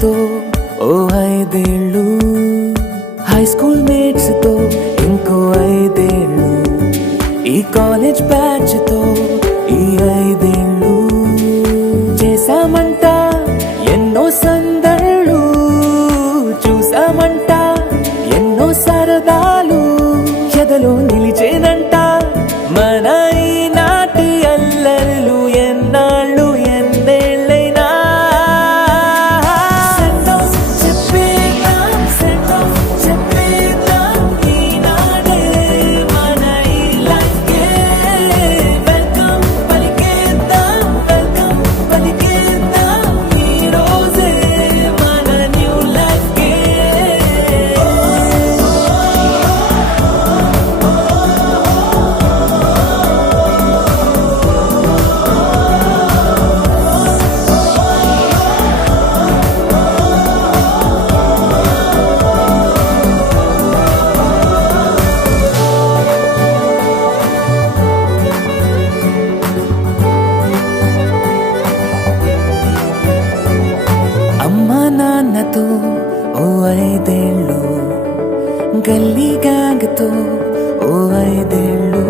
తో ఓ 5 ఏళ్ళు, high school mates తో ఇంకో 5 ఏళ్ళు, ఈ కాలేజ్ బ్యాచ్ తో ఈ 5 ఏళ్ళు, చేశామంట ఎన్నో సందళ్ళు, చూసామంట ఎన్నో సరదాలు, ఎదలో నిలిచేనంట మన ఈనాటి అల్లర్లు ఎన్నాళ్ళు ఎన్నేళ్ళైనా. చెప్పేద్దాం ఈనాడే మన ఈ లైఫ్కే వెల్కమ్ పలికేద్దాం, వెల్కమ్ పలికేద్దాం ఈ రోజే మన న్యూ లైఫ్కే. అమ్మా నాన్నతో ఓ 5 ఏళ్ళు, గల్లీ గ్యాంగ్ తో ఓ 5 ఏళ్ళు,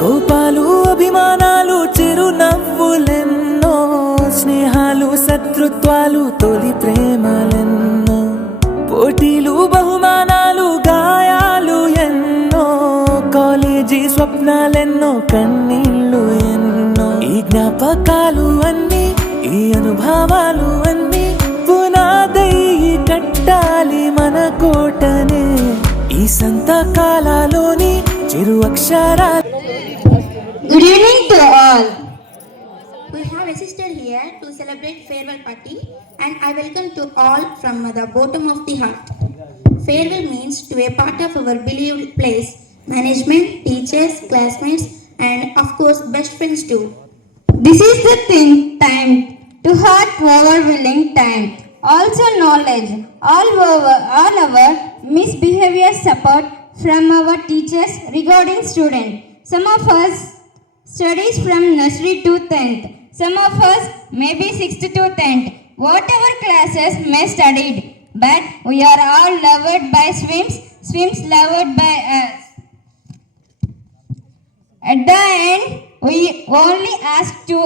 కోపాలు అభిమానాలు చిరునవ్వులెన్నో, స్నేహాలు శత్రుత్వాలు తొలి ప్రేమలెన్నో, పోటీలు బహుమానాలు గాయాలు ఎన్నో, కాలేజీ స్వప్నాలెన్నో కన్నీళ్ళు ఎన్నో, ఈ జ్ఞాపకాలు అన్నీ ఈ అనుభవాలు అన్నీ పునాదై కట్టాలి మన కోటనే, ఈ సంతకాలలోని చిరు అక్షరాలు. Good evening to all. We have assisted here to celebrate farewell party, and I welcome to all from the bottom of the heart. Farewell means to a part of our beloved place, management, teachers, classmates, and of course best friends too. This is the thing time, to heart overwhelming time. Also knowledge, all our misbehavior support from our teachers regarding student. Some of us studies from nursery to 10th. Some of us maybe 6th to 10th. Whatever classes may studied, but we are all loved by swims loved by us. At the end, we only ask you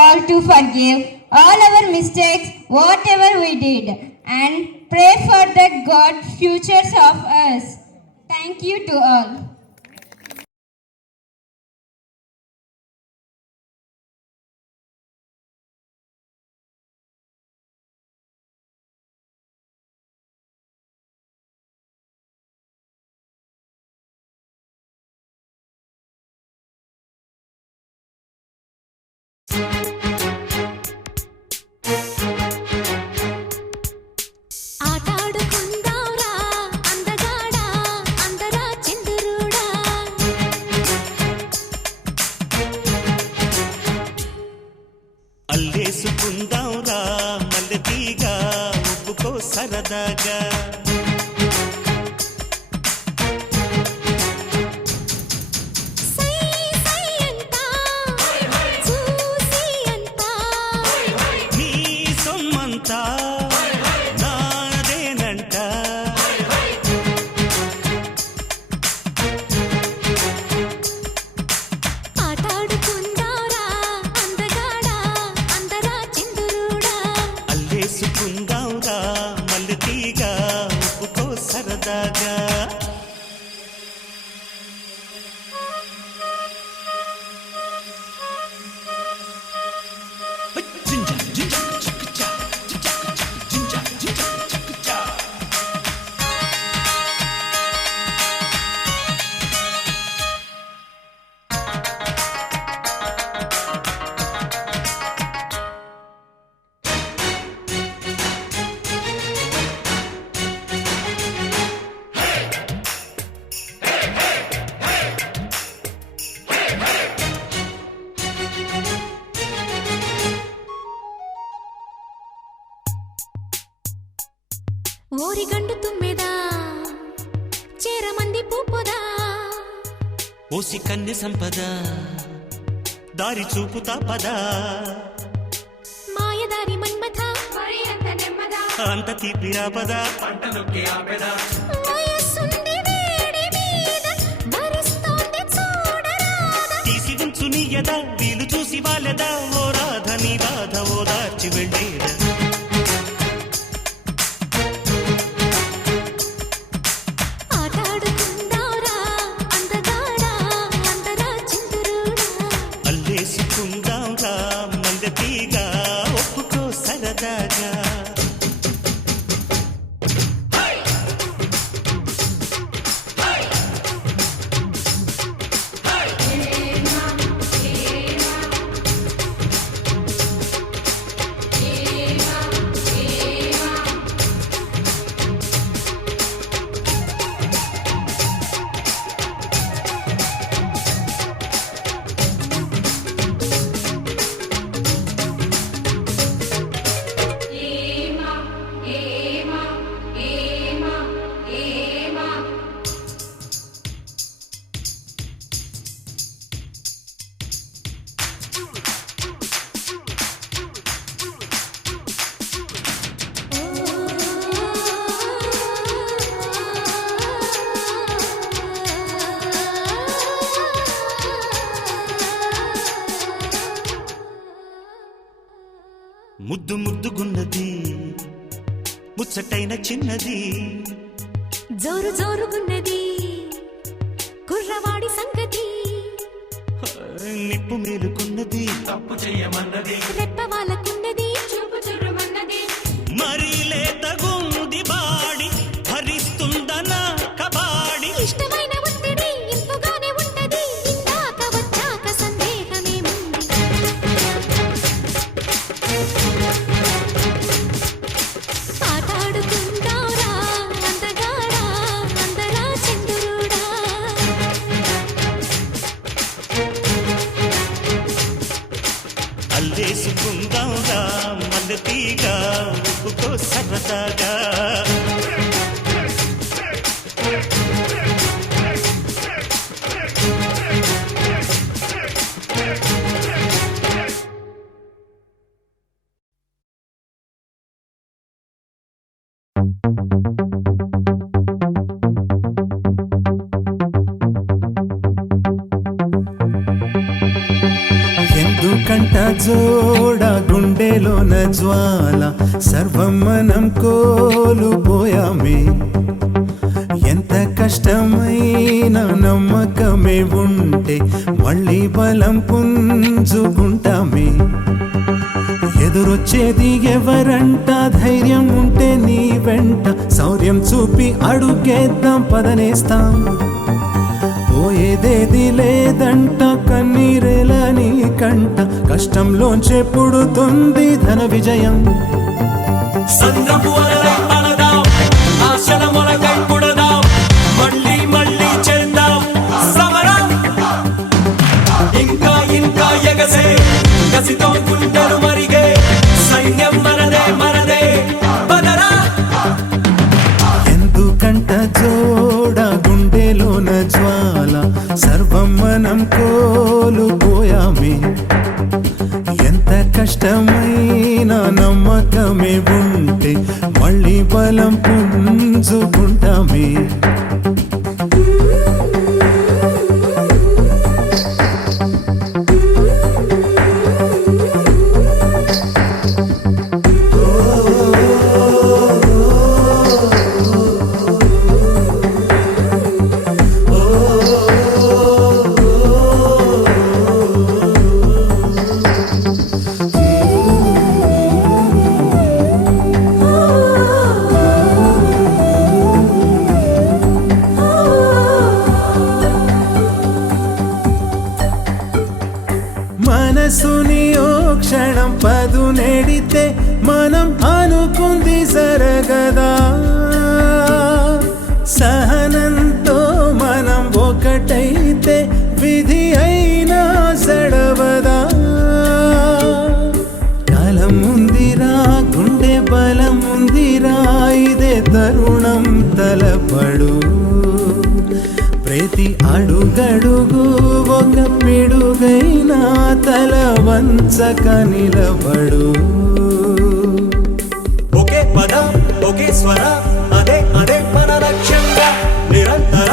all to forgive all our mistakes, whatever we did, and pray for the God futures of us. Thank you to all. ఆటాడుకుందాంరా అందగాడా అందరా చంద్రుడా, అల్లేసుకుందాంరా మల్లెతీగా ఒప్పుకో సరదాగా, సై సై అంటా చూసి అంటా, నీ సొమ్మంతా నాదేనంట, ఆటాడుకుందాంరా అందగాడా అందరా చంద్రుడా, అల్లేసుకుందాంరా మల్లెతీగా ఓరిగండు తుమ్మెదా చేరమంది పూపొదా OC కన్నె సంపద దారి చూపుతా పదా మాయదారి మన్మథ అంత తీపిరా పదా వయస్సుంది వేడి మీద భరిస్తోంది చూడరాదా తీసి ఉంచు నీ యదా వీలు చూసి వాళ్ళదా ఓ రాధ నీ బాధ ఓదార్చి వెళ్ళేదా ఆటాడుకుందావురా అందగాడా అందరా చిందురుడా అల్లేసుకుందాం రా మల్లెతీగా ఒప్పుకో సరదాగా ముద్దు ముద్దుగున్నది ముచ్చటైన చిన్నది జోరు జోరుగున్నది కుర్రవాడి సంగతి నిప్పు మేలుకున్నది రెప్ప వాళ్ళకున్నది చూపు చుర్రుమన్నది మరీ లేతగుంది బాడి భరిస్తుందనా కబాడి ఇష్టమైన ఒత్తిడి ఇంపుగానే ఉంటది ఇందాక వచ్చాక సందేహమేముంది ఆటాడుకుందావురా అందగాడా అందరా చంద్రుడా అల్లేసుకుందాం రా మల్లెతీగా ఒప్పుకో సరదాగా ఎందుకంట జోడ గుండెలోన జ్వాల సర్వం మనం కోల్పోయామే ఎంత కష్టమైన నమ్మకమే ఉంటే మళ్ళీ బలం పుంజుకుంటామే ఎదురొచ్చేది ఎవరంట ధైర్యం ఉంటే నీ వెంట శౌర్యం చూపి అడుగేద్దాం పదనేస్తాం పోయేదేది లేదంట కన్నీరేల నీ కంట కష్టంలోంచే పుడుతుంది ధన విజయం సంద్రపు అలలై అలదాం ఆశల మొలకై పుడదాం మళ్ళీ మళ్ళీ చేద్దాం సమరం ఇంకా ఇంకా ఎగసే కసితో గుండెలు మరిగే సైన్యం మనదే మనదే బదరా ఎందుకంట జోడ గుండెలోన జ్వాల సర్వం మనం కోల్పోయామే ఎంత కష్టమైన నమ్మకమే ఉంటే మళ్ళీ బలం పుంజుకుంటామే మనసుని ఓ క్షణం పదునెడితే మనం అనుకుంది జరగదా సహనంతో మనం ఒకటైతే విధి అయినా సడవదా కాలం ఉందిరా గుండె బలం ఉందిరా ఇదే తల వంచక నిలబడు. ఒకే పద ఒకే స్వర అదే అదే మన లక్ష్యంగా నిరంతర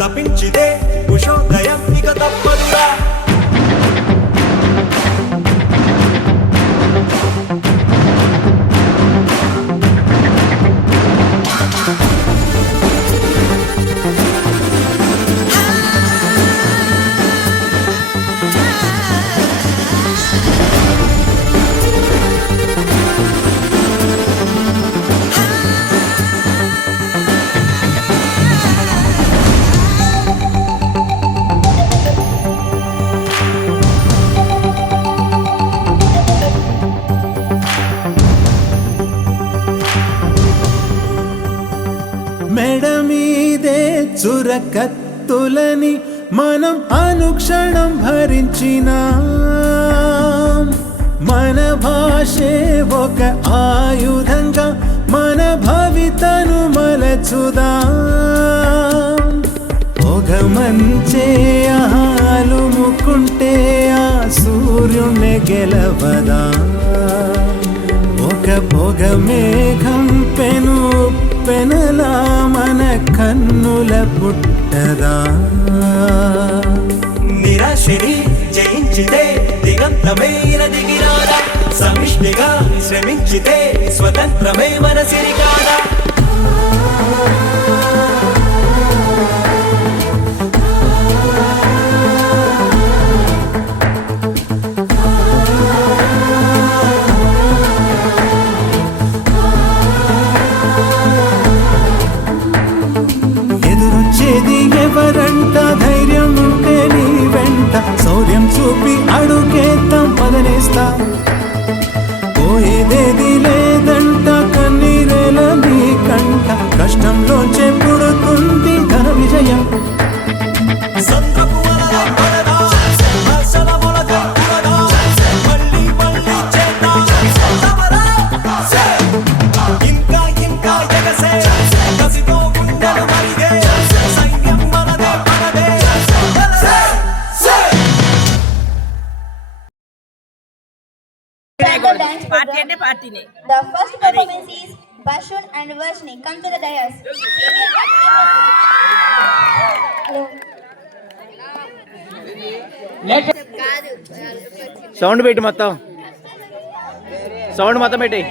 తపించిదే ఉషోదయం ఇక తప్పదురా. మెడ మీదే చురకత్తులని మనం అనుక్షణం భరించిన మన భాషే ఒక ఆయుధంగా మన భవితను మలచుదా. పొగ మంచే ఆలుముకుంటే ఆ సూర్యుణ్ణి గెలవదా. ఒక పొగ మేఘం పెను పెనలా మన కన్నుల పుట్టదా. నిరాశని జయించితే దిగంతమైన దిగిరాడా. సమిష్టిగా శ్రమించితే స్వతంత్రమే మన సిరికాడా. ఎదురొచ్చేది ఎవరంట, ధైర్యం ఉంటే నీ వెంట, శౌర్యం చూపి అడుగేద్దాం పదనేస్తా. పోయేదేది లేదంట, కన్నీరేల నీ కంట, కష్టంలోంచే పుడుతుంది ఘన విజయం. సంద్రపు అలల పడదా, వర్షల మొలక పుడదా, మళ్ళీ మళ్ళీ చేద్దాం సమరా. ఇంకా ఇంకా ఎగసే కసితో గుండెలు మరిగే సైన్యం మనదే మనదే. పార్టీ అంటే పార్టీనే. The first performance is Bashun and Varshni. Come to the dais. Sound పెట్టి మొత్తం సౌండ్ మొత్తం పెట్టి.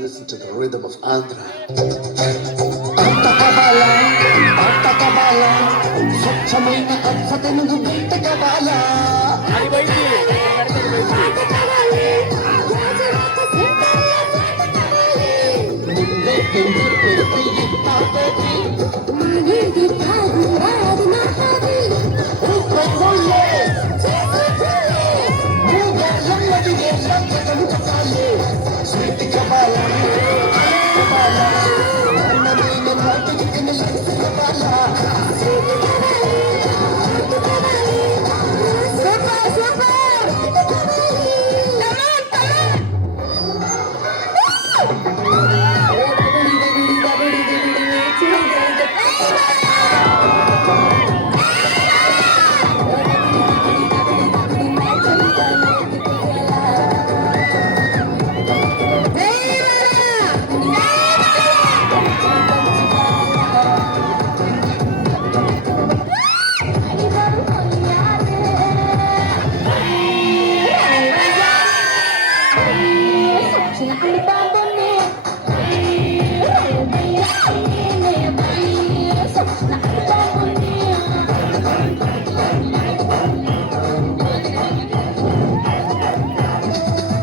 listen to the rhythm of Andhra. స్వచ్ఛమైన అంశ తెలుగు గీత కబాల ముందే పెళ్లి పెడితే ఇస్తాది స్వీట్ కబాల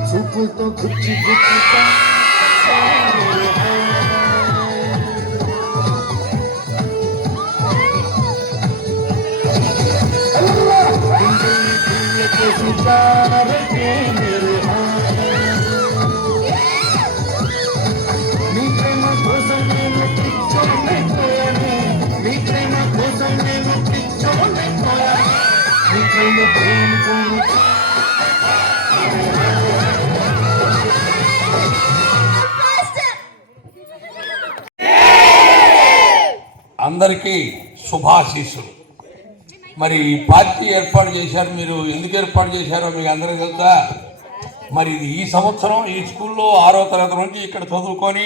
చూపులతో గుచ్చి గుచ్చి నీ ప్రేమ కోసం నేను పిచ్చోనైపోయాను నీ ప్రేమ కోసం నేను పిచ్చోనైపోయాను నీ ప్రేమ ప్రేమికుని అందరికీ శుభాశీస్సులు. మరి ఈ పార్టీ ఏర్పాటు చేశారు, మీరు ఎందుకు ఏర్పాటు చేశారో మీకు అందరికీ తెలుసా? మరి ఇది ఈ సంవత్సరం ఈ స్కూల్లో 6వ తరగతి నుంచి ఇక్కడ చదువుకొని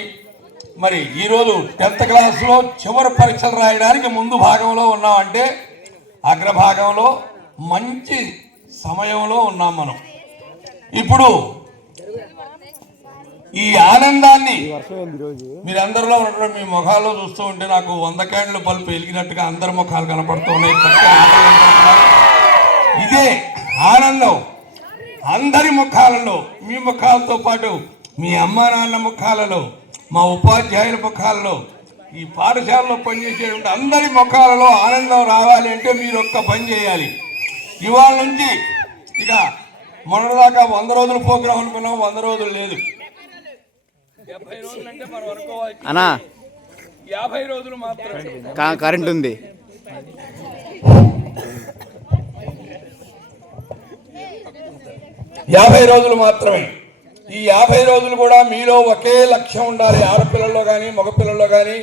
మరి ఈరోజు 10th క్లాస్లో చివరి పరీక్షలు రాయడానికి ముందు భాగంలో ఉన్నామంటే అగ్రభాగంలో మంచి సమయంలో ఉన్నాం మనం. ఇప్పుడు ఈ ఆనందాన్ని మీరందరిలో ఉన్నటువంటి మీ ముఖాల్లో చూస్తూ ఉంటే నాకు 100 క్యాండిల్ బల్బు వెలిగినట్టుగా అందరి ముఖాలు కనపడుతూ ఉన్నాయి. ఇదే ఆనందం అందరి ముఖాలలో, మీ ముఖాలతో పాటు మీ అమ్మా నాన్న ముఖాలలో, మా ఉపాధ్యాయుల ముఖాలలో, ఈ పాఠశాలలో పనిచేసేటువంటి అందరి ముఖాలలో ఆనందం రావాలి అంటే మీరు ఒక్క పని చేయాలి. ఇవాళ నుంచి ఇక మొన్నదాకా 100 రోజుల ప్రోగ్రాం అనుకున్నాం, 100 రోజులు లేదు. 70 రోజులు అంటే మనం అనుకోవాలి అన్నా, 50 రోజులు మాత్రమే కరెంట్ ఉంది. 50 రోజులు మాత్రమే. ఈ 50 రోజులు కూడా మీలో ఒకే లక్ష్యం ఉండాలి. ఆడపిల్లల్లో కానీ మగపిల్లల్లో కానీ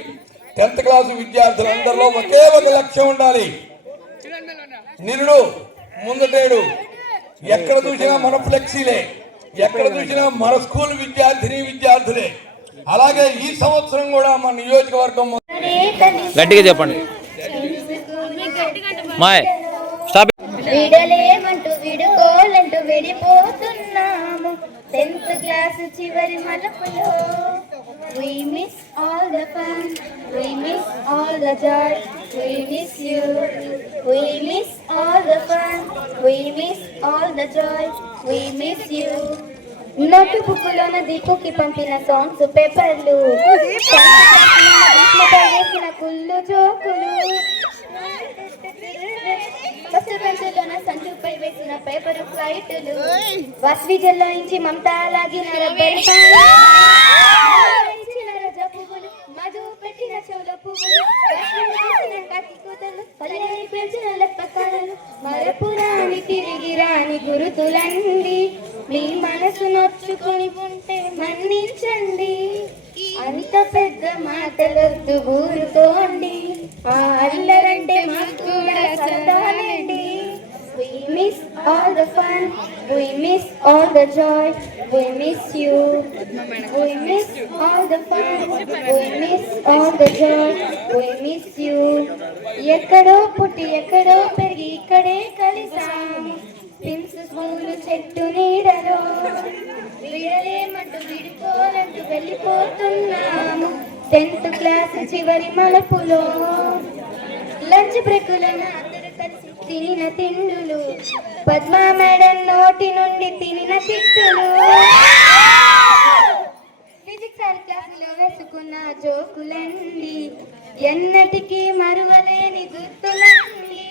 10th క్లాసు విద్యార్థులందరిలో ఒకే ఒక లక్ష్యం ఉండాలి. నిరుడు ముందటేడు, ఎక్కడ చూసినా మన ఫ్లెక్సీలే, ఎక్కడ చూసినా మన స్కూల్ విద్యార్థులే. అలాగే ఈ సంవత్సరం కూడా మన నియోజకవర్గం గట్టిగా చెప్పండి. విడలేమంటూ విడుకోలంటూ విడిపోతున్నాము 10th క్లాస్ చివరి మలుపులో. We miss all the fun, we miss all the joy, we miss you. We miss all the fun, we miss all the joy, we miss you. Note బుక్కులోన దీపుకి పంపిన సాంగ్స్ పేపర్లు, వేసిన కుళ్ళు జోకులు, ఫస్ట్ బెంచ్లోన సంచుపై వేసిన paper ఫ్లైట్లు, వాస్విజల్లో నుంచి మమతా లాగిన రబ్బర్ పువ్వులు, మధు పెట్టిన చెవుల పువ్వులు, కత్తి కూతలు, పల్లెని పేల్చిన లెప్పకాలు, మరపురాని తిరిగి రాని గురుతులండి. మీ మనసు నొచ్చుకొని ఉంటే మన్నించండి, అంత పెద్ద మాటలొద్దు ఊరుకోండి, ఆ అల్లరంటే మాకు కూడా సరదానండి. We miss all the fun, we miss all the joy, we miss you. We miss all the fun, we miss all the joy, we miss you. ఎక్కడో పుట్టి ఎక్కడో పెరిగి ఇక్కడే కలిసాము, ప్రిన్స్ స్కూలు చెట్టు నీడలో. వేరేమంటూ విడిపోనట్టు వెళ్ళిపోతున్నాము 10th క్లాస్ చివరి మలుపులో లంచ్ బ్రేకులను అందరూ కలిసి తినిన తిండులు పద్మా మేడం నోటి నుండి తినిన తిట్టులు ఫిజిక్స్ సార్ క్లాసులో వేసుకున్న జోకులండి ఎన్నటికీ మరువలేని గుర్తులండి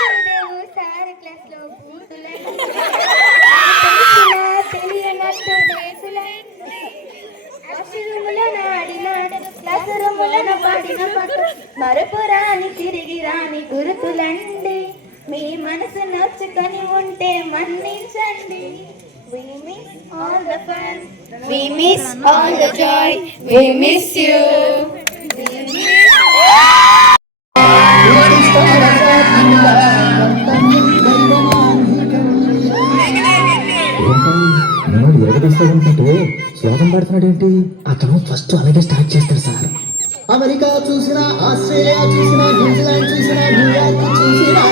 గురుదేవు సార్ క్లాస్లో బూతులండి తెలియనట్టు దేశులండి అక్షరములను ఆడిన క్లాసురములను పాడిన పాటలు మరపురాని తిరిగి రాని గురుతులండి మీ మనసు నొచ్చుకొని ఉంటే మన్నించండి. We miss all the fun, we miss all the joy, we miss you. శ్లోకం పాడుతున్నాడు ఏంటి? అతను ఫస్ట్ అలాగే స్టార్ట్ చేస్తాడు సార్. అమెరికా చూసినా, ఆస్ట్రేలియా చూసినా, న్యూజిలాండ్ చూసినా, న్యూయార్క్ చూసినా,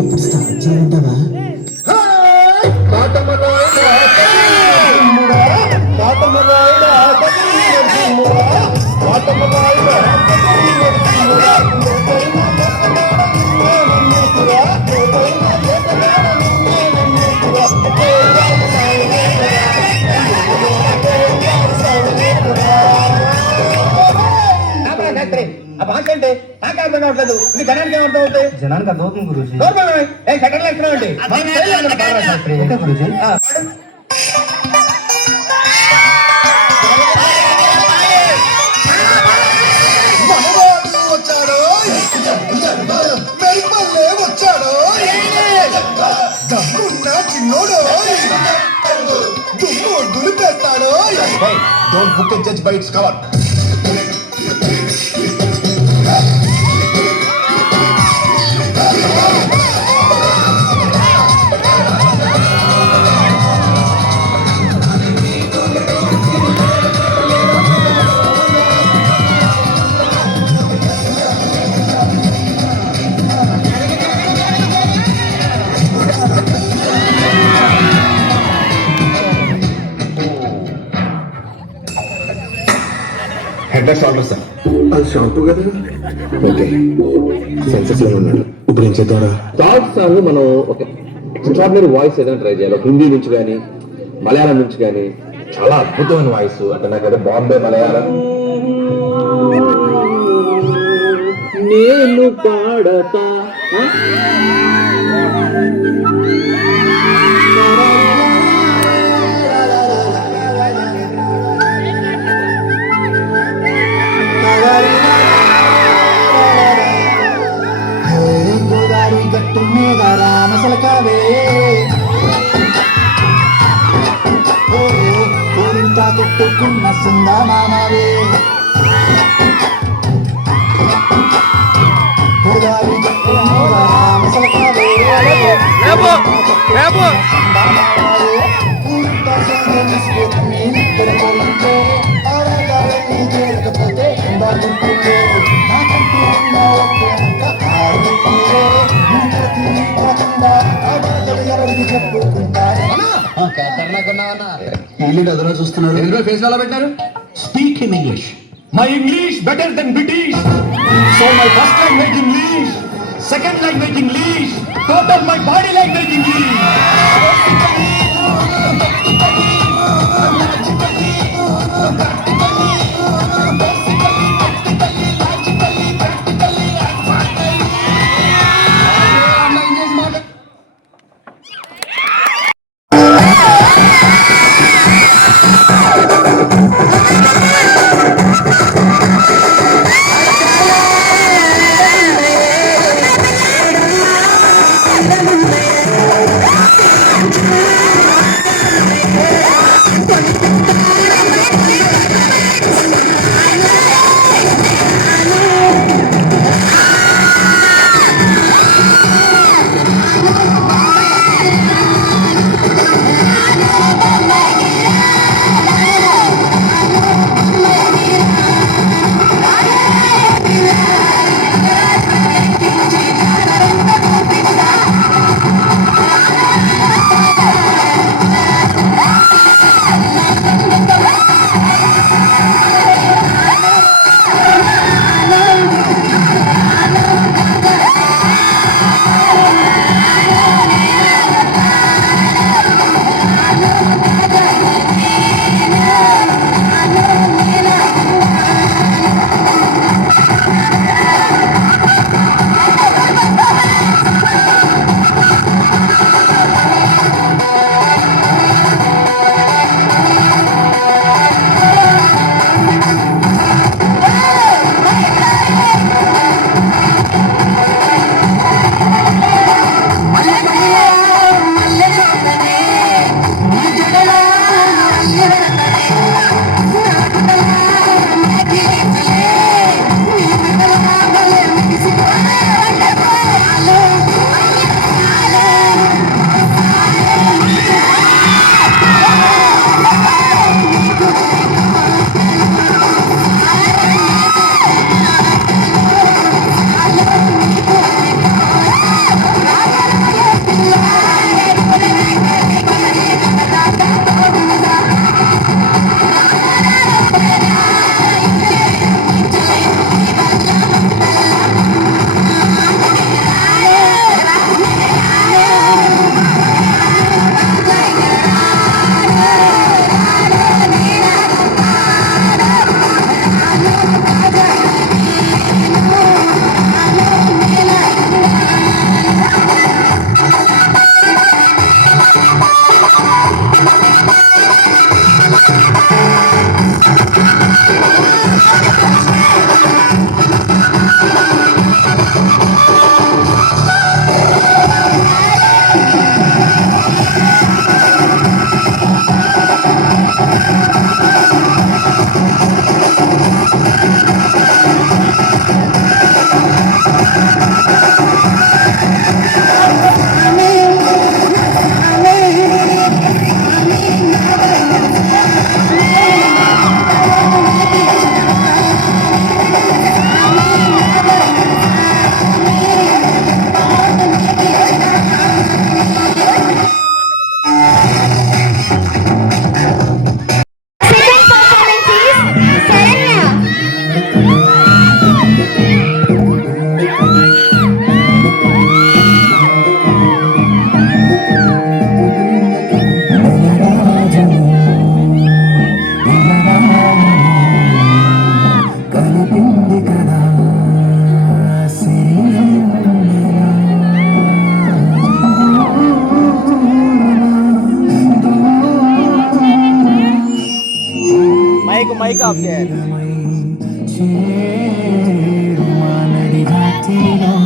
ఇప్పుడు స్టార్ట్ చేయంటావా? జనానికి అర్థమవుతుంది గురుజీ. గురుజీ వచ్చాడు వచ్చాడు దమ్మున్న చిన్నోడు దుమ్ము దులిపేస్తాడు. Don't book judge by its cover. Head shoulder sir. అది షాంపూ కదా. ఓకే, సెన్సెస్ లో ఉన్నాడు. ఇప్పుడు ఏం చేద్దాం? థర్డ్ సాంగ్ మనం ఒక ఎక్స్ట్రాడినరీ వాయిస్ ఏదైనా ట్రై చేయాలి. హిందీ నుంచి కానీ మలయాళం నుంచి కానీ చాలా అద్భుతమైన వాయిస్. అంటే నాకైతే బాంబే మలయాళం నేను పాడతా మసలకావే కోరింతా కొట్టుకున్న సుందమానవే గోదావరి మసలకావే చూస్తున్నారు. ఫేస్ లో పెట్టారు. Speak in English. My English better than British. So my first language English, second language English, total my body language English. I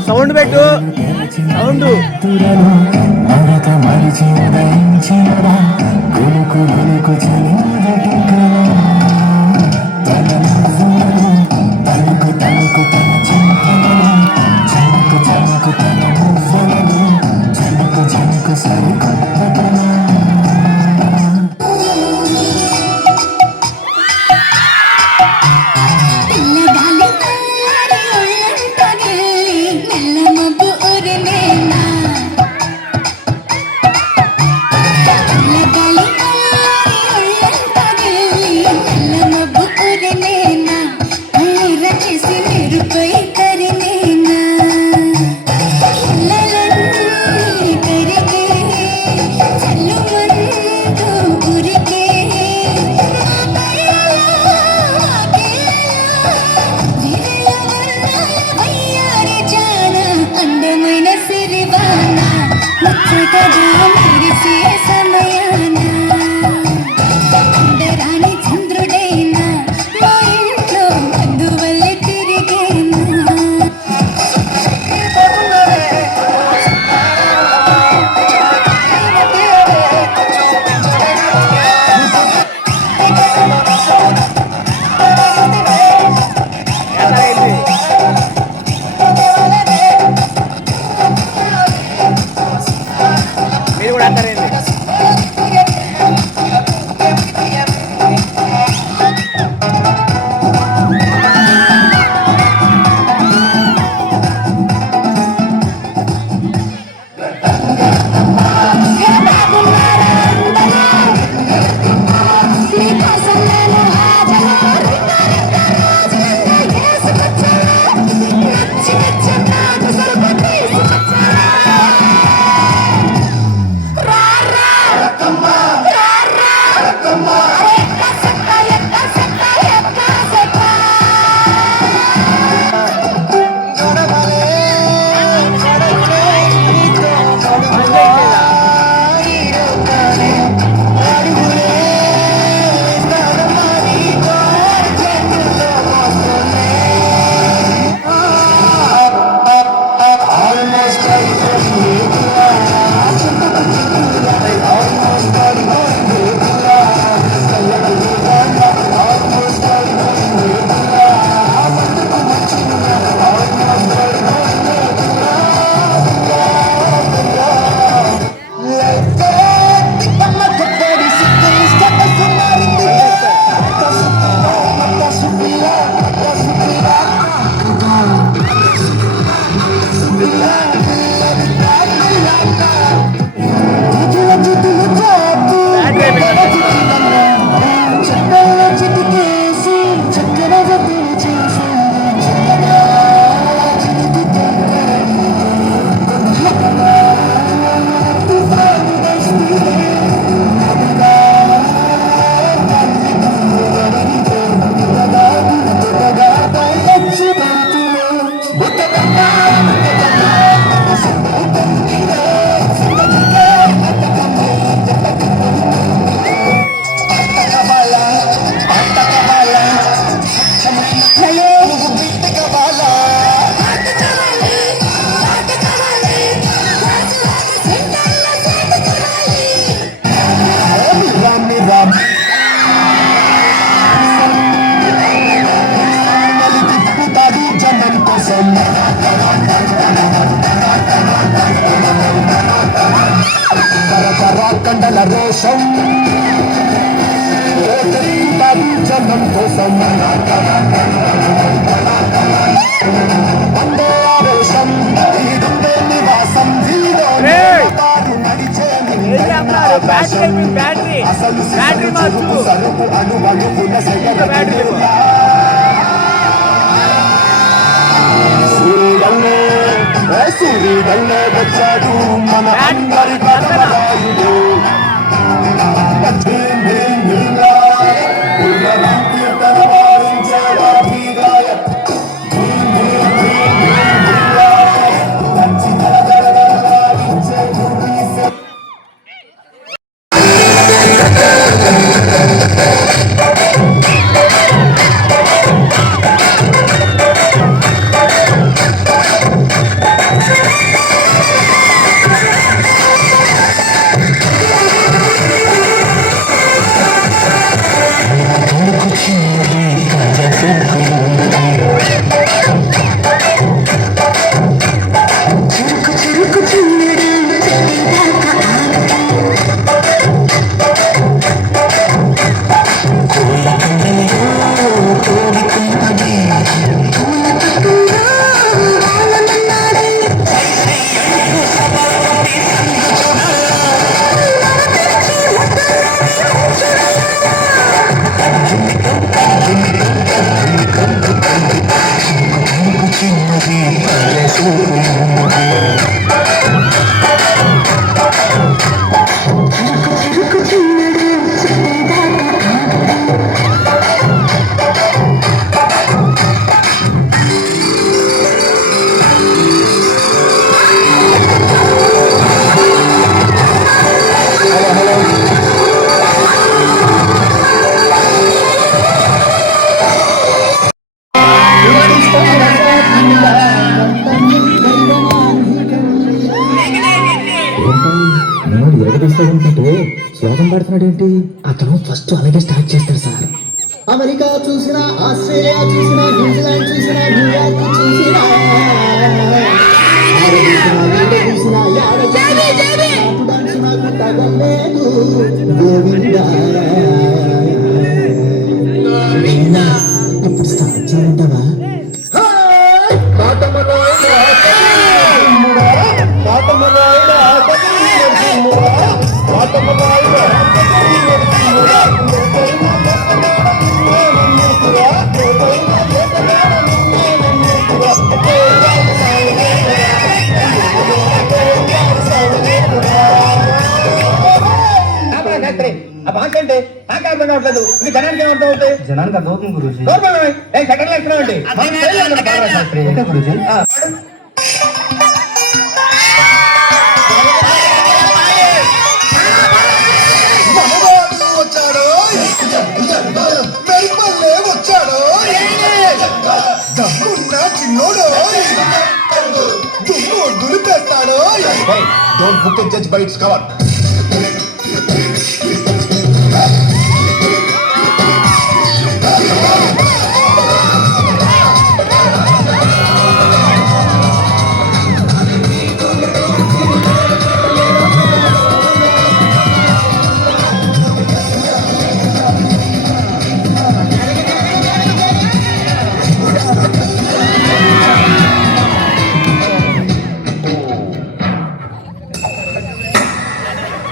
sound పెట్టు సౌండ్ మీరు కూడా అంటారేంటి కండల రోషం జనం కోసం వందే ఆవేశం ఈడుండే నివాసం బ్యాటరీ అసలు మార్చు సరుకు అణువణుకుల సూర్యుడల్లే వచ్చాడు మన అందరి పరమరాయుడు శ్లోకం పాడుతున్నాడు ఏంటి? అతను ఫస్ట్ అలాగే స్టార్ట్ చేస్తాడు సార్. అమెరికా చూసినా, ఆస్ట్రేలియా చూసినా, న్యూజిలాండ్ చూసినా, న్యూయార్క్ చూసినా, ఇప్పుడు స్టార్ట్ చేయంటావా? జనానికి అర్థమవుతుంది Guruji. Guruji Don't book a judge by its cover.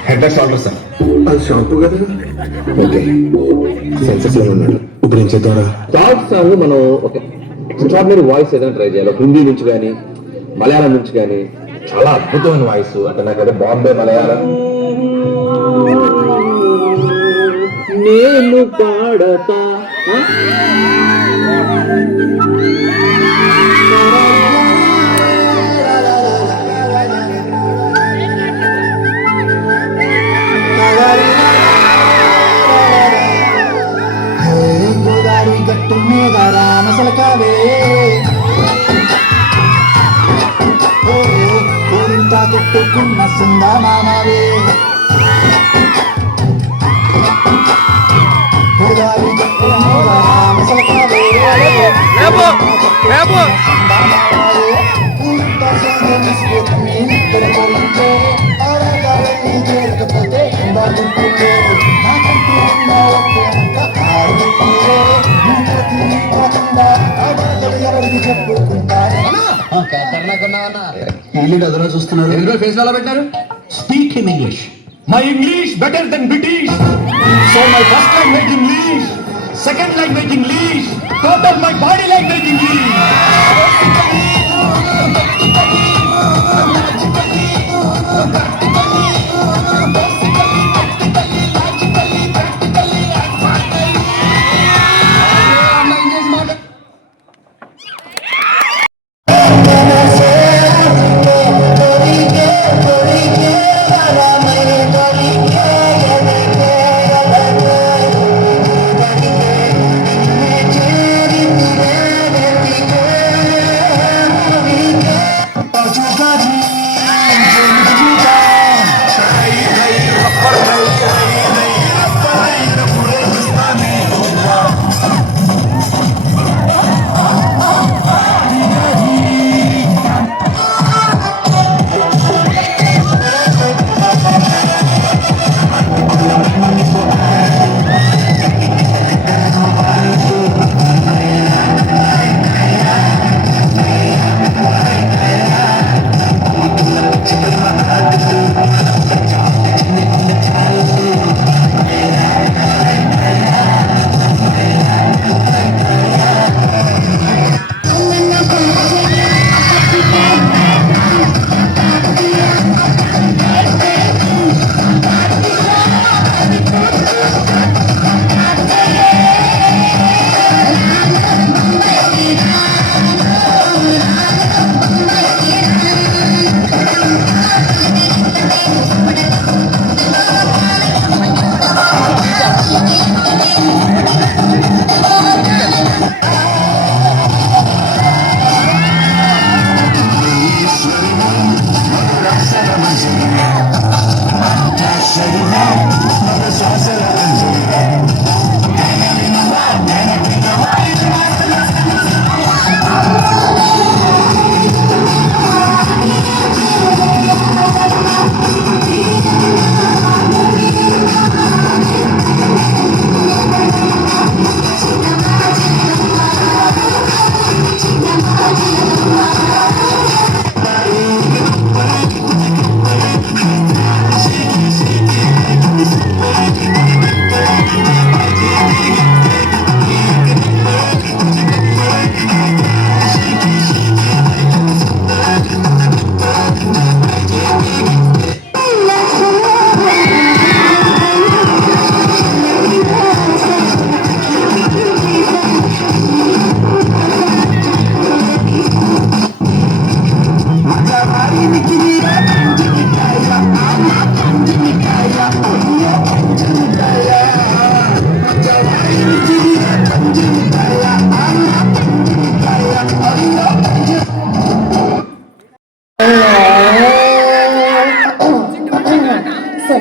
Head and shoulder sir. అది షాంపూ కదా. ఓకే, సెన్సెస్ లో ఉన్నాడు. ఇప్పుడు ఏం చేద్దారా? థర్డ్ సాంగ్ మనం ఒక ఎక్స్ట్రాడినరీ వాయిస్ ఏదైనా ట్రై చేయాలి. హిందీ నుంచి కానీ మలయాళం నుంచి కానీ చాలా అద్భుతమైన వాయిస్. అంటే నాకు అదే బాంబే మలయాళం. నేను పాడతా గట్టు మీద రామసలకావే కోరింత కొట్టుకున్న సుందమానవే గోదావరి గట్టు మీద రామసలకావే చేరకపోతే చూస్తున్నారు. ఎందులో ఫేస్ అలా పెట్టారు? Speak in English. My English better than British. So my first language English, second language English, total my body language English. Weekend.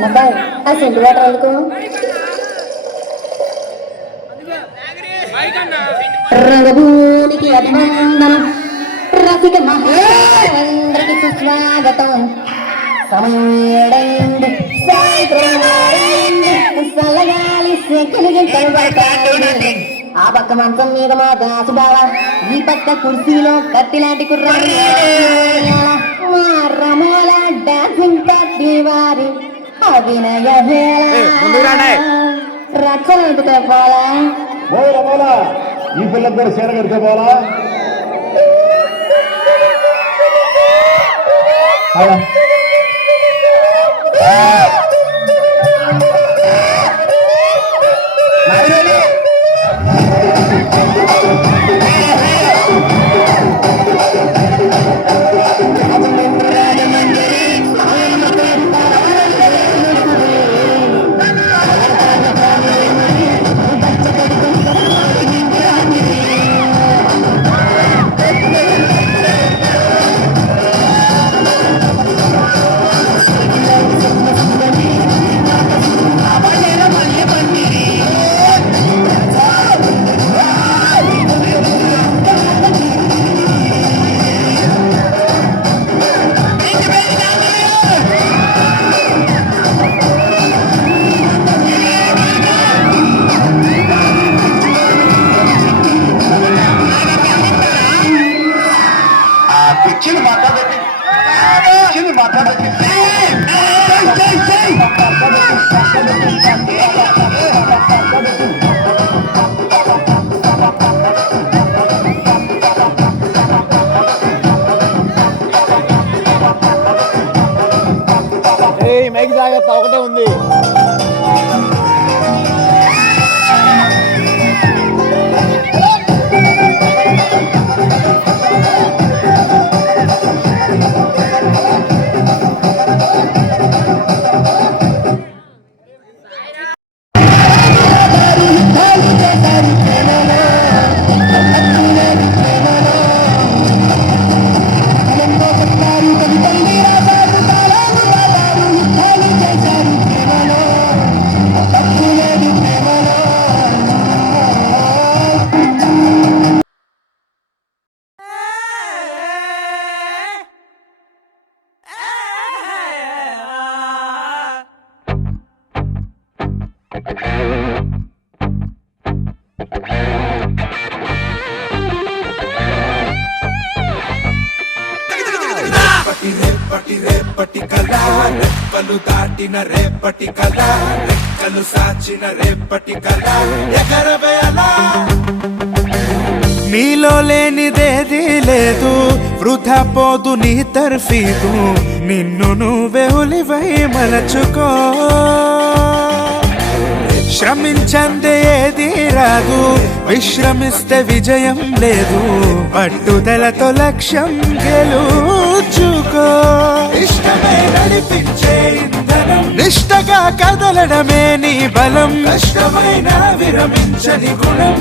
అబ్బాయి ఆ సెంటు వాటర్ ఎందుకు? రంగభూమికి అభినందనం, రసిక మహేంద్రకి సుస్వాగతం. సమయడండి చల్లగాలి సెకలిగి కనబడతాడు. ఆ పక్క మంచం మీద మా దాసు బావ, ఈ పక్క కుర్చీలో కత్తి లాంటి కుర్రాడు. రమోల డాన్సింగ్ పార్టీ వారి అభినయ రచన పోలా. ఈ పిల్లలు కూడా చీర కడితే పోలా. మైక్ జాగ్రత్త ఒకటే ఉంది. రేపటి కళ రెప్పలు దాటిన రేపటి కళ రెక్కలు సాచిన రేపటి కళ ఎగరవేయలా. నీలో లేనిదేది లేదు, వృధా పోదు నీ తర్ఫీదు. నిన్ను నువ్వే ఉలివై మలచుకో. శ్రమించందే ఏది రాదు, విశ్రమిస్తే విజయం లేదు. పట్టుదలతో లక్ష్యం గెలుచుకో. ఇష్టమే నడిపించే ఇంధనం, నిష్టగా కదలడమే నీ బలం. కష్టమైన విరమించని గుణం,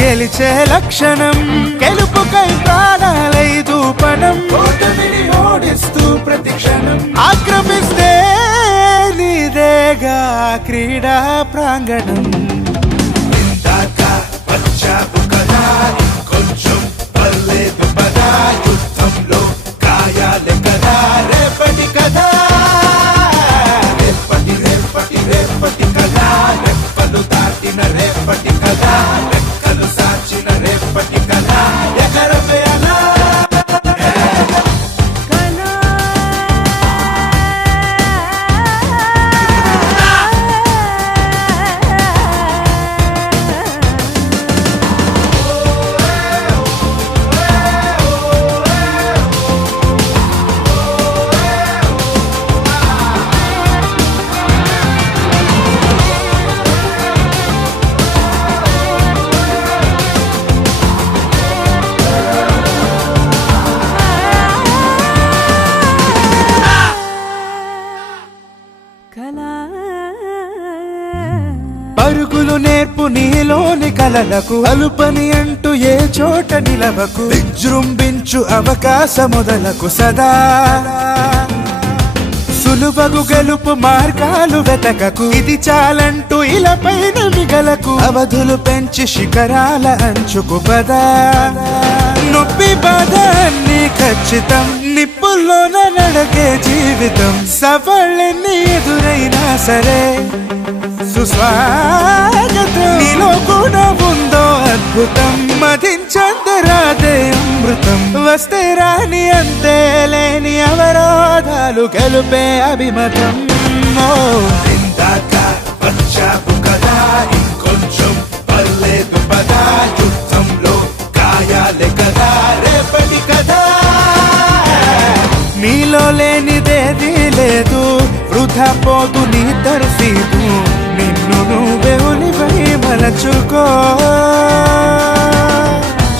గెలిచే లక్షణం. గెలుపుకై ప్రాణాలై దూపడం, ఓటమిని ఓడిస్తూ ప్రతిక్షణం. ఆక్రమిస్తే నీదేగా క్రీడా ప్రాంగణం. ఇందాక వచ్చావు కదా, కొంచెం పర్లేదు పదా. యుద్ధంలో గాయాలే కదా రేపటి కదా. రేపటి రేపటి రేపటి కదా, రెప్పలు దాటిన రేపటి కదా. రెక్కలు సాచిన రేపటి కదా ఎగరవేయలా. పరుగులు నేర్పు నీలోని కలలకు, అలుపని అంటూ ఏ చోట నిలవకు. విజృంభించు అవకాశ మొదలకు సదా. సులువగు గెలుపు మార్గాలు వెతకకు, ఇది చాలంటూ ఇలా పైన మిగలకు. అవధులు పెంచి శిఖరాల అంచుకు పదా, నొప్పి బాధ అన్ని ఖచ్చితం, నిప్పుల్లోన నడకే జీవితం. సవాళ్ళెన్ని ఎదురైనా సరే సుస్వాగతం, నీలో కూడా ఉందో అద్భుతం. మధించందరాదే అమృతం, వస్తే రాని అంతే లేని అవరోధాలు గెలుపే అభిమతం. ఇందాక వచ్చావు కదా, ఇంకొంచెం పర్లేదు పదా, యుద్ధంలో గాయాలే కదా రేపటి కదా. నీలో లేనిదేది లేదు, వృధా పోదు నీ తర్ఫీదు, నిన్ను నువ్వే ఉనిపై మలచుకో.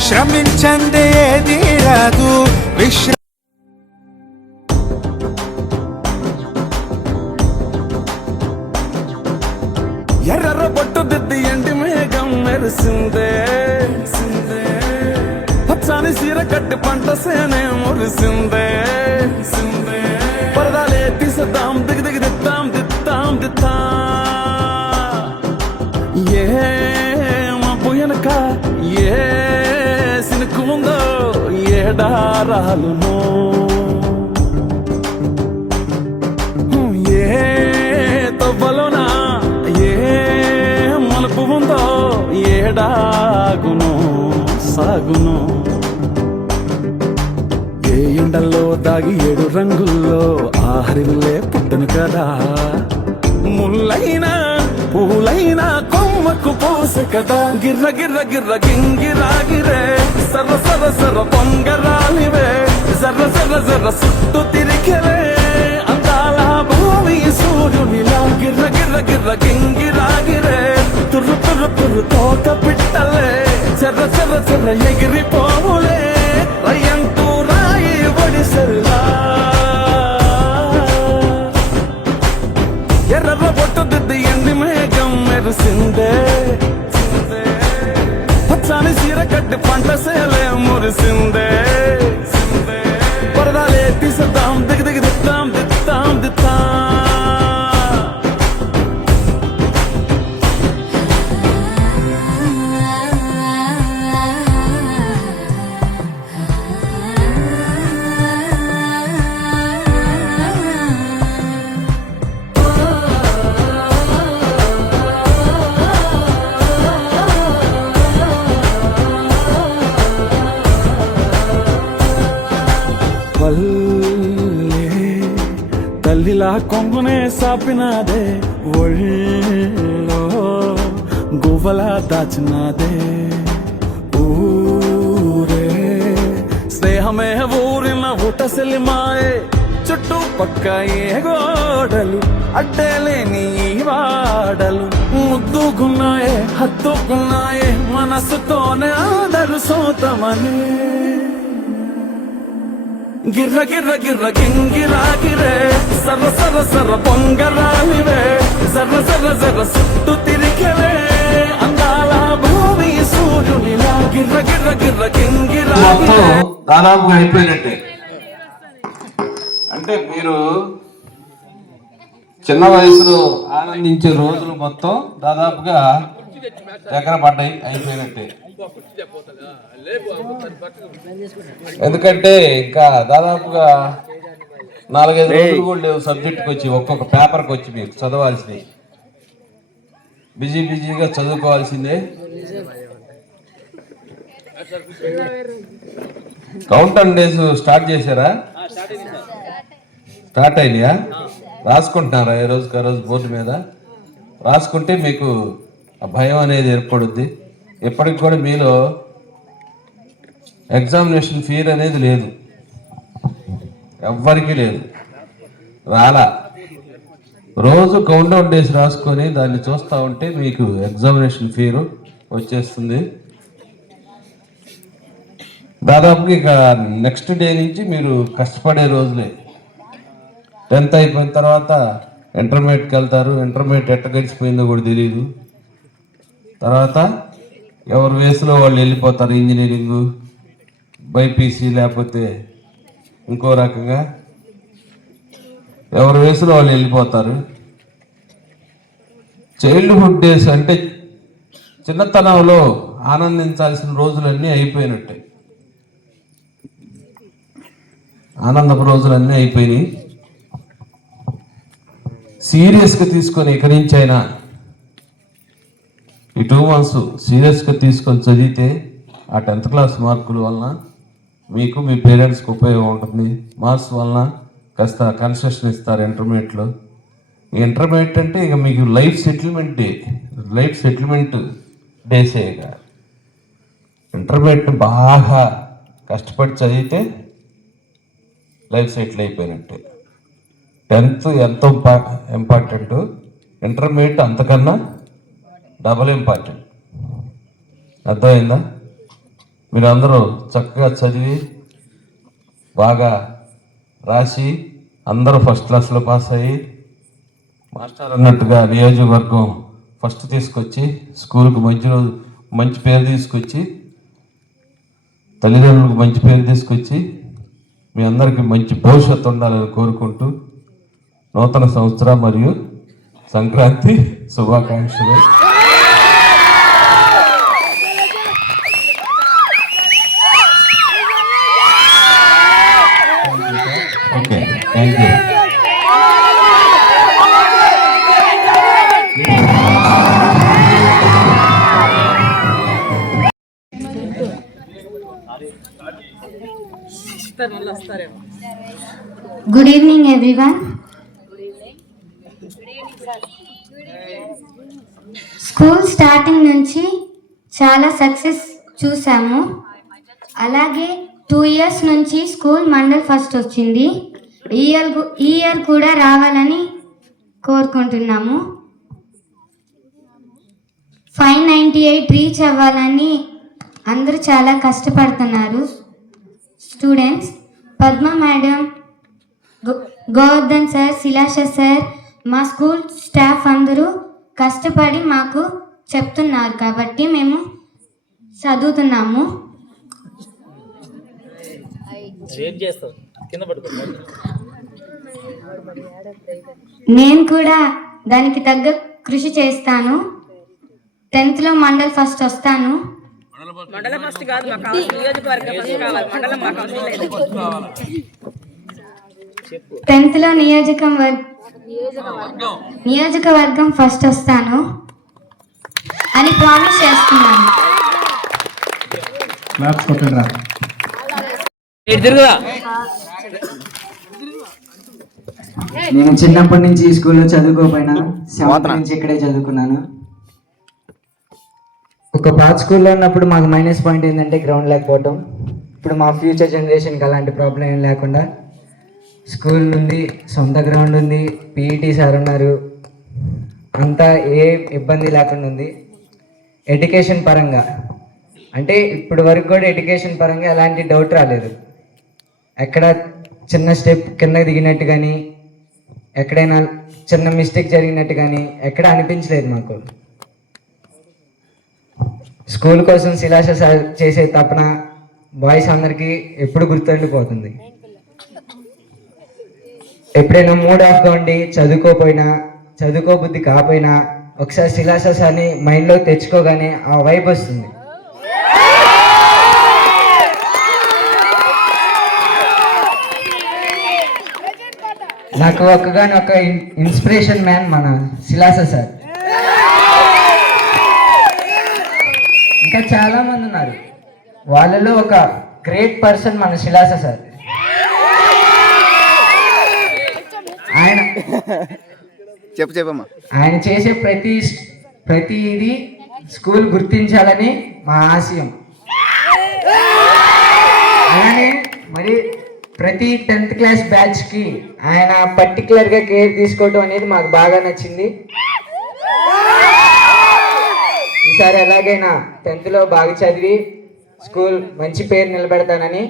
శ్రమించందే ఏది రాదు, ఎర్ర బొట్టు దిద్ది ఎండి మేఘం మెరిసిందే, పచ్చని సీర కట్టి పంట సేనే మురిసిందే. పరదాలే తీసేద్దాం దిగి దిగి దిద్దాం దిద్దాం దిద్దా. ఏ మబ్బు వెనక ఏ సినుకు ఉందో ఏడారాలునో, ఏ తవ్వలోనా ఏ మలుపు ఉందో ఏడాగునో సాగును. ఏ ఎండల్లో దాగి 7 రంగుల్లో ఆహరిల్లే పుట్టను కదా, ముల్లైనా పూలైనా కొమ్మకు పోసే కదా. గిర్ర గిర్ర గిర్ర గింగిరాగిరే, సర్ర సర్ర సర్ర పొంగరాలివే, జర్ర జర్ర జర్ర సుట్టు తిరిగలే అందాల భూమి సూర్యునిలా. గిర్ర గిర్ర గిర్ర గింగిరాగిరే, తుర్రు తుర్రు తుర్రు తోట పిట్టలే, చెర్ర చెర్ర చెర్ర ఎగిరిపోవులే, రయ్యంటూ రాయి ఒడిసెల్లా. ఎర్ర బొట్టు దిద్ది ఎండి మేఘం మెరిసిందే, పచ్చని సీర కట్టి పంట సేలే మురిసిందే. పరదాలే తీసేద్దాం దిగి దిగి దిద్దాం దిద్దాం దిద్దా. తల్లిలా కొంగునే సాపినాదే, ఒళ్ళో గువ్వలా దాచినాదే. ఊరే స్నేహమే ఊరిన ఊటసెలి మాయే, చుట్టూ పక్క ఏ గోడలు అడ్డేలేని వాడలు. ముద్దుకున్నాయే హత్తుకున్నాయే, మనసుతోనే అందరు సోతమని. గిర్ర గిర్ర గిర్ర గింగిరాగిరే, సర్ర సర్ర సర్ర పొంగరాలివే, జర్ర జర్ర జర్ర సుట్టు తిరిగలే అందాల భూమి సూర్యునిలా. గిర్ర గిర్ర గిర్ర గింగిరాగిరే. దాదాపుగా అయిపోయినట్టే. అంటే మీరు చిన్న వయసులో ఆనందించే రోజులు మొత్తం దాదాపుగా దగ్గర పడ్డాయి, అయిపోయినట్టే. ఎందుకంటే ఇంకా దాదాపుగా 4-5 రోజులు కూడా లేవు సబ్జెక్ట్కి వచ్చి, ఒక్కొక్క పేపర్కి వచ్చి మీరు చదవాల్సింది. బిజీగా చదువుకోవాల్సిందే. కౌంటర్ డేస్ స్టార్ట్ చేశారా? స్టార్ట్ అయినాయా? రాసుకుంటున్నారా ఏ రోజుకి ఆ రోజు బోర్డు మీద? రాసుకుంటే మీకు ఆ భయం అనేది ఏర్పడుద్ది. ఎప్పటికి కూడా మీలో ఎగ్జామినేషన్ ఫియర్ అనేది లేదు, ఎవ్వరికీ లేదు, రాలా. రోజు కౌంటౌన్ డేస్ రాసుకొని దాన్ని చూస్తూ ఉంటే మీకు ఎగ్జామినేషన్ ఫియర్ వచ్చేస్తుంది. దాదాపుగా ఇక నెక్స్ట్ డే నుంచి మీరు కష్టపడే రోజులే. 10th అయిపోయిన తర్వాత ఇంటర్మీడియట్కి వెళ్తారు. ఇంటర్మీడియట్ ఎట్ట గడిచిపోయిందో కూడా తెలియదు. తర్వాత ఎవరి వేసులో వాళ్ళు వెళ్ళిపోతారు, ఇంజనీరింగు, బైపీసీ, లేకపోతే ఇంకో రకంగా. ఎవరి వయసులో వాళ్ళు వెళ్ళిపోతారు. చైల్డ్హుడ్ డేస్ అంటే చిన్నతనంలో ఆనందించాల్సిన రోజులన్నీ అయిపోయినట్టే, ఆనందపు రోజులన్నీ అయిపోయినాయి. సీరియస్గా తీసుకొని ఇక్కడి నుంచి అయినా ఈ 2 months సీరియస్గా తీసుకొని చదివితే ఆ 10th క్లాస్ మార్కుల వలన మీకు మీ పేరెంట్స్కి ఉపయోగం ఉంటుంది. మార్క్స్ వలన కాస్త కన్సెషన్ ఇస్తారు ఇంటర్మీడియట్లో. ఇంటర్మీడియట్ అంటే ఇక మీకు లైఫ్ సెటిల్మెంట్ డేసే. ఇక ఇంటర్మీడియట్ బాగా కష్టపడి చదివితే లైఫ్ సెటిల్ అయిపోయినట్టే. 10th ఎంతో ఇంపార్టెంట్, ఇంటర్మీడియట్ అంతకన్నా డబల్ ఇంపార్టెంట్. అర్థమైందా? మీరందరూ చక్కగా చదివి బాగా రాసి అందరూ ఫస్ట్ క్లాస్లో పాస్ అయ్యి మాస్టర్ అన్నట్టుగా నియోజకవర్గం ఫస్ట్ తీసుకొచ్చి స్కూల్కి మంచి పేరు తీసుకొచ్చి తల్లిదండ్రులకు మంచి పేరు తీసుకొచ్చి మీ అందరికీ మంచి భవిష్యత్తు ఉండాలని కోరుకుంటూ నూతన సంవత్సర మరియు సంక్రాంతి శుభాకాంక్షలు. Okay, thank you. Good evening, everyone. School starting నుంచి చాలా సక్సెస్ చూసాము. అలాగే 2 years నుంచి స్కూల్ మండల్ ఫస్ట్ వచ్చింది. ఈ ఇయర్ కూడా రావాలని కోరుకుంటున్నాము. 598 రీచ్ అవ్వాలని అందరూ చాలా కష్టపడుతున్నారు students. Padma madam, Govardhan sir, Shilasha sir, మా స్కూల్ స్టాఫ్ అందరూ కష్టపడి మాకు చెప్తున్నారు కాబట్టి మేము చదువుతున్నాము. నేను కూడా దానికి తగ్గ కృషి చేస్తాను. 10th లో మండల్ ఫస్ట్ వస్తాను. మండల ఫస్ట్ కాదు, మాకు కావాలి నియోజకవర్గం ఫస్ట్ కావాలి, మండలం మాకు అవసరం లేదు. 10th లో నియోజకవర్గం ఫస్ట్ వస్తాను అని ప్రామిస్ చేస్తున్నాను. నేను చిన్నప్పటి నుంచి ఈ స్కూల్లో చదువుకోపోయినా 7th నుంచి ఇక్కడే చదువుకున్నాను. ఒక పాత స్కూల్లో ఉన్నప్పుడు మాకు మైనస్ పాయింట్ ఏంటంటే గ్రౌండ్ లేకపోవటం. ఇప్పుడు మా ఫ్యూచర్ జనరేషన్కి అలాంటి ప్రాబ్లం ఏం లేకుండా స్కూల్ ఉంది, సొంత గ్రౌండ్ ఉంది, పీఈటీ సార్ ఉన్నారు, అంతా ఏ ఇబ్బంది లేకుండా ఉంది. ఎడ్యుకేషన్ పరంగా అంటే ఇప్పటి వరకు కూడా ఎడ్యుకేషన్ పరంగా ఎలాంటి డౌట్ రాలేదు. ఎక్కడ చిన్న స్టెప్ కింద దిగినట్టు కానీ, ఎక్కడైనా చిన్న మిస్టేక్ జరిగినట్టు కానీ ఎక్కడ అనిపించలేదు మాకు. స్కూల్ కోసం శిలాష సార్ చేసే తపన బాయ్స్ అందరికీ ఎప్పుడు గుర్తుండిపోతుంది. ఎప్పుడైనా మూడ్ ఆఫ్గా ఉండి చదువుకోబుద్ధి కాకపోయినా ఒకసారి శిలాష సార్ని మైండ్లో తెచ్చుకోగానే ఆ వైబ్ వస్తుంది. నాకు ఒక ఇన్స్పిరేషన్ మ్యాన్ మన శిలాష సార్. ఇంకా చాలా మంది ఉన్నారు, వాళ్ళలో ఒక గ్రేట్ పర్సన్ మన శిలాష సార్. ఆయన చేసే ప్రతిది స్కూల్ గుర్తించాలని మా ఆశయం. అలానే మరి ప్రతి 10th క్లాస్ బ్యాచ్కి ఆయన పర్టికులర్గా కేర్ తీసుకోవడం అనేది మాకు బాగా నచ్చింది. ఈసారి ఎలాగైనా 10th లో బాగా చదివి స్కూల్ మంచి పేరు నిలబెడతానని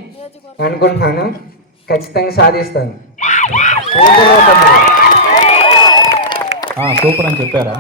అనుకుంటున్నాను. ఖచ్చితంగా సాధిస్తాను. సూపర్ అని చెప్పారా?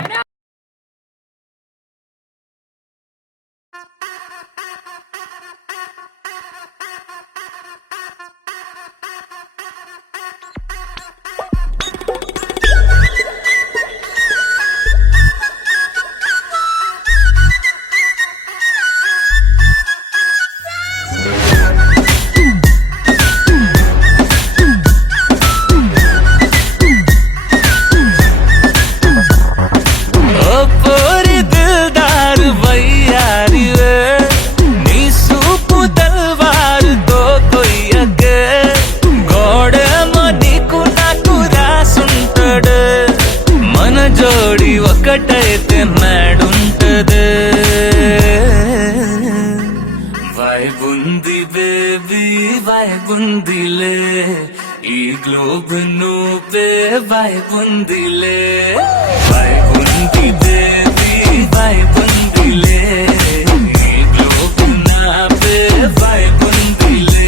ఈ గ్లోబ్ నువ్వే వైబ్ ఉందిలే వైబ్ ఉంది బేబీ వైబ్ ఉందిలే ఈ గ్లోబ్ నావే వైబ్ ఉందిలే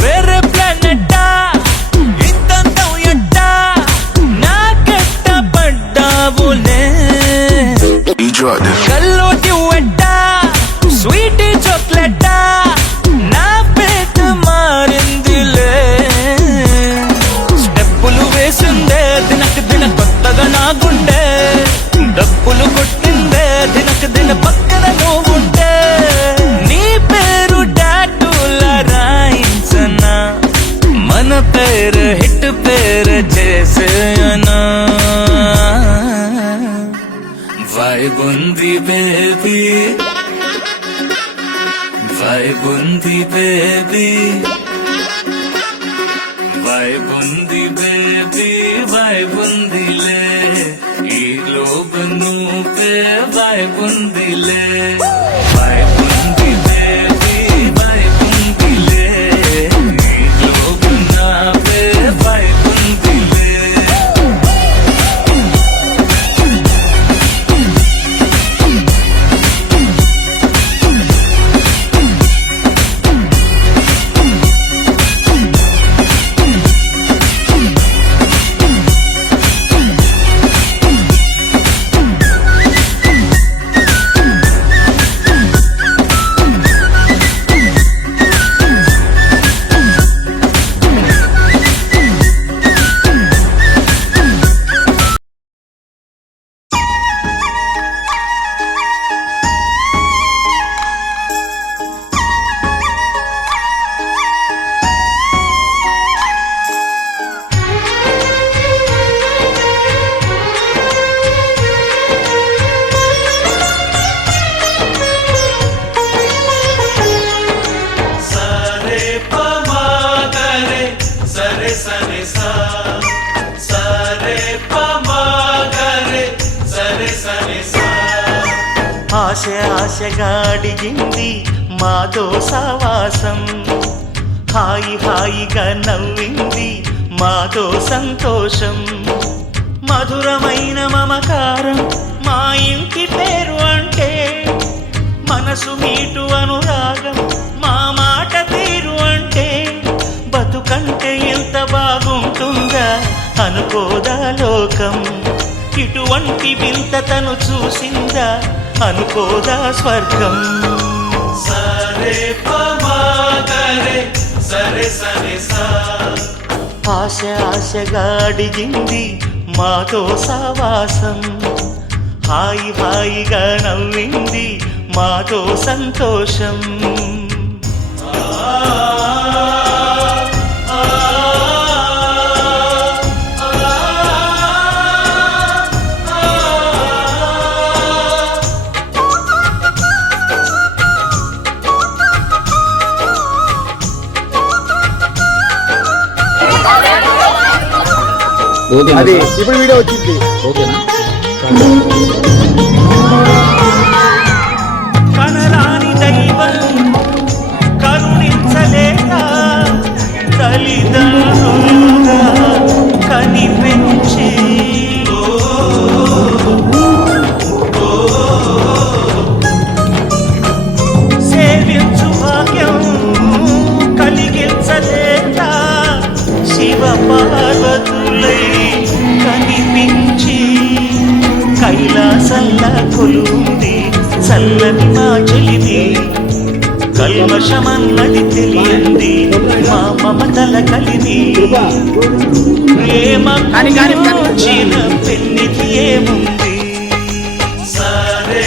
వేరే ప్లానెట్టా ఇంతంతం ఎట్టా నాకెట్ట పడ్డావులే కల్లోటి వెట్టా స్వీటీ చాక్లెట్టా నా పేట మారిందిలే స్టెప్పులు వేసిందే దినకు దిన కొత్తగా నా గుండె డప్పులు కొట్టిందే దినకు దిన పక్కన నువ్వుంటే నీ పేరు టాటూల రాయించనా మన పేరు హిట్ పేరు చేసేయనా వైబ్ ఉంది బేబీ వైబ్ ఉంది బేబీ వైబ్ ఉంది బేబీ వైబ్ ఉందిలే ఈ గ్లోబ్ నువ్వే వైబ్ ఉందిలే వైబ్ ఉంది బేబీ వైబ్ ఉందిలే ఈ గ్లోబ్ నావే వైబ్ ఉందిలే ఆశ ఆశగా అడిగింది మాతో సావాసం హాయి హాయిగా నవ్వింది మాతో సంతోషం మధురమైన మమకారం మా ఇంటి పేరు అంటే మనసు మీటు అనురాగం మా మాట తీరు అంటే బతుకంటే ఎంత బాగుంటుందా అనుకోదా లోకం ఇటువంటి వింత తను చూసిందా అనుకోదా స్వర్గం సరే పమాగరే సరే సరే సా ఆశ ఆశగా అడిగింది మాతో సావాసం హాయి హాయిగా నవ్వింది మాతో సంతోషం అది ఇప్పుడు వీడియో వచ్చింది ఓకేనా కనరాని దైవం కరుణించలేక తల్లిదండ్రులుగా కనిపించి సేవించు భాగ్యం కలిగించలేక శివ పార్వతులై కనిపించి కైలాసల్లా కొలుంది చల్లని మా చెలిమి కల్మషమన్నది తెలియంది మా మమతల కలిమి ప్రేమ చిన్న పెన్నిది ఏముంది సరే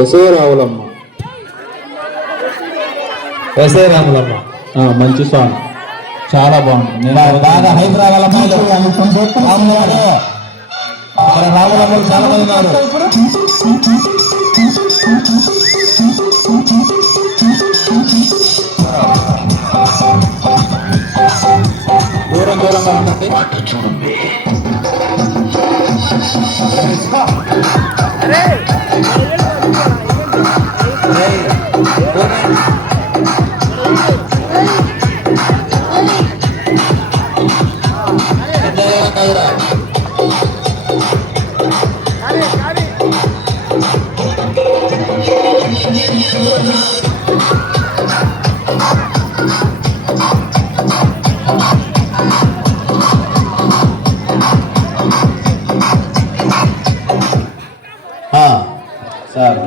ఎసే రావులమ్మ. ఎస్ఐ రాములమ్మ మంచి సాంగ్, చాలా బాగుంది. నేను బాగా హైప్ రావాలమ్మ. రాములమ్మలు చాలా మంది ఉన్నారు. దూరం దూరంగా ఉంటుంది. సార్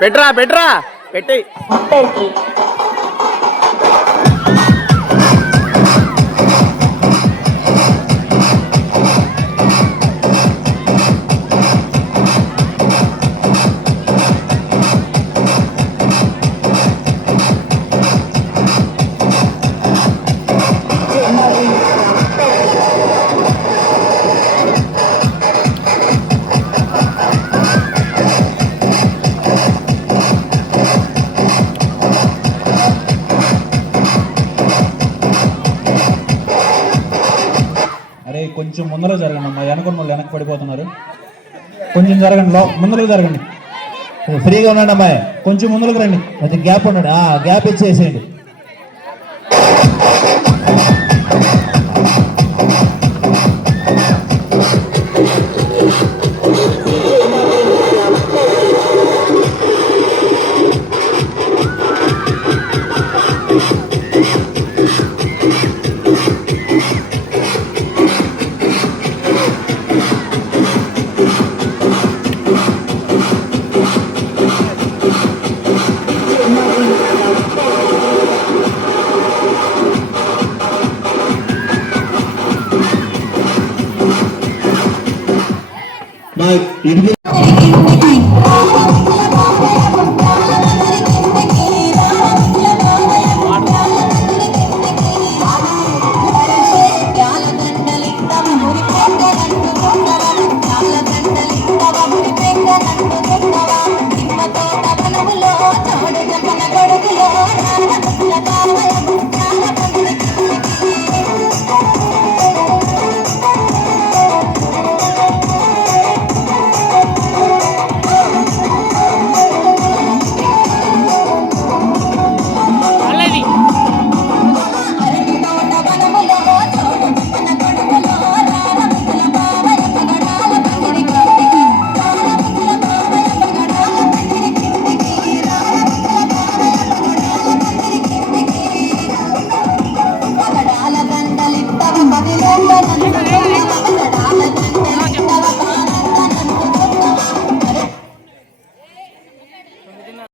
పెట్రా పెట్రా పెట్టి కొంచెం ముందర జరగండి అమ్మా, వెనక వెనక్కి పడిపోతున్నారు. కొంచెం జరగండి, ముందరకు జరగండి. ఫ్రీగా ఉండండి అమ్మాయి, కొంచెం ముందరకు రండి. అది గ్యాప్ ఉండండి, గ్యాప్ ఇచ్చేసేయండి. ఇది